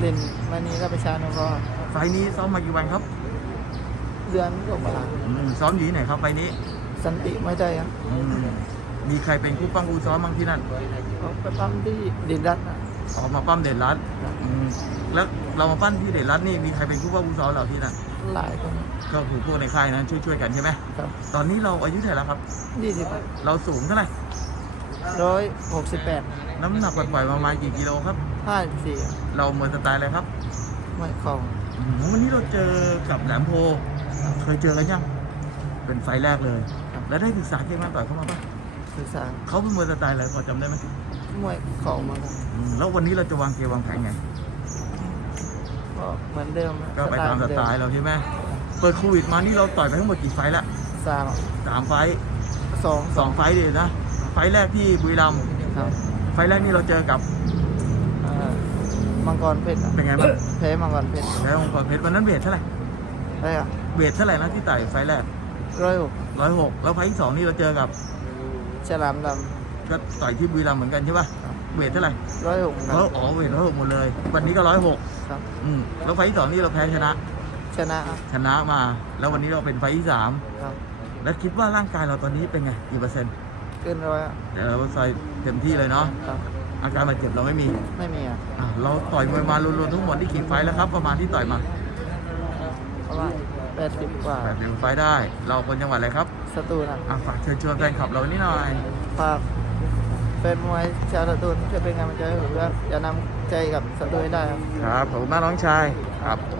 เล่นมานี้ก็ไปชาโนก็ไฟล์นี้ซ้อมมากี่วันครับ เดือนกว่าอืมซ้อมอยู่ที่ไหนครับไฟล์นี้สันติไม่ได้ครับอืมมีใครเป็นคู่ปั้งคู่ซ้อมบ้างที่นั่นเขาไปปั้มที่ดินรัตน์นะออกมาปั้มเด่นรัตน์อืมแล้วเรามาปั้นที่เด่นรัตน์นี่มีใครเป็นคู่ปั้งคู่ซ้อมเราที่นั่นหลายคนก็คือพวกในค่ายนั้นช่วยๆกันใช่ไหมครับตอนนี้เราอายุเท่าไหร่แล้วครับ ยี่สิบเราสูงเท่าไหร่ร้อยหกสิบแปดน้ำหนักปล่อยๆประมาณกี่กิโลครับ ห้าสี่เราเมือสไตล์อะไรครับไม่คล่องอืมวันนี้เราเจอกับแหลมโพ เคยเจอกันยัง เป็นไฟล์แรกเลย แล้วได้ศึกษาเกมมาต่อยเข้ามาปะศึกษาเขาเป็นมวยสไตล์อะไรพอจำได้ไหมมวยเข่ามาครับอืมแล้ววันนี้เราจะวางเกมวางแผนไง ก็เหมือนเดิมก็ไปตามสไตล์เราใช่ไหมเปิดโควิดมานี่เราต่อยไปทั้งหมดกี่ไฟล์ละสามสามไฟล์สองสองไฟล์เลยนะ ไฟล์แรกที่บุรีรัมย์ครับไฟล์แรกนี่เราเจอกับเอ่อ มังกรเพชรอะเป็นไงบ้างแพ้มังกรเพชรแพ้องค์กรเพชรวันนั้นเวทเท่าไหร่ได้ครับเวทเท่าไหร่นะที่ต่อยไฟล์แรกร้อยหกร้อยหกแล้วไฟล์ที่สองนี่เราเจอกับฉลามดก็ต่อยที่บุรีรัมย์เหมือนกันใช่ปะเวทเท่าไหร่ำร้อยหกคร้รัอบยอ๋อเวทร้อยหกหมดเลย วันนี้ก็ร้อยหกครับอืมแล้วไฟล์ที่สองนี่เราแพ้ชนะ ชนะครับชนะมา แล้ววันนี้เราเป็นไฟล์ที่สามครับแล้วคิดว่าร่างกายเราตอนนี้เป็นไงกี่เปอร์เซ็นต์ขึ้นร้อยอะเดี๋ยวเราใส่เต็มที่เลยเนาะครับ อาการบาดเจ็บเราไม่มีไม่มีอะอะเราต่อยมวยมารวมๆทั้งหมดที่กี่ไฟล์แล้วครับ ประมาณที่ต่อยมาเพราะว่าแปดสิบกว่าแปดสิบไฟล์ได้ เราคนจังหวัดอะไรครับสตูลครับอะฝากเชิญชวนแฟนคลับเรานิดหน่อยฝากเป็นมวยชาวสตูลช่วยเป็นกำลังใจให้ผมด้วยอย่านำใจกับสตูลให้ได้ครับ ครับขอบคุณมากน้องชายครับผม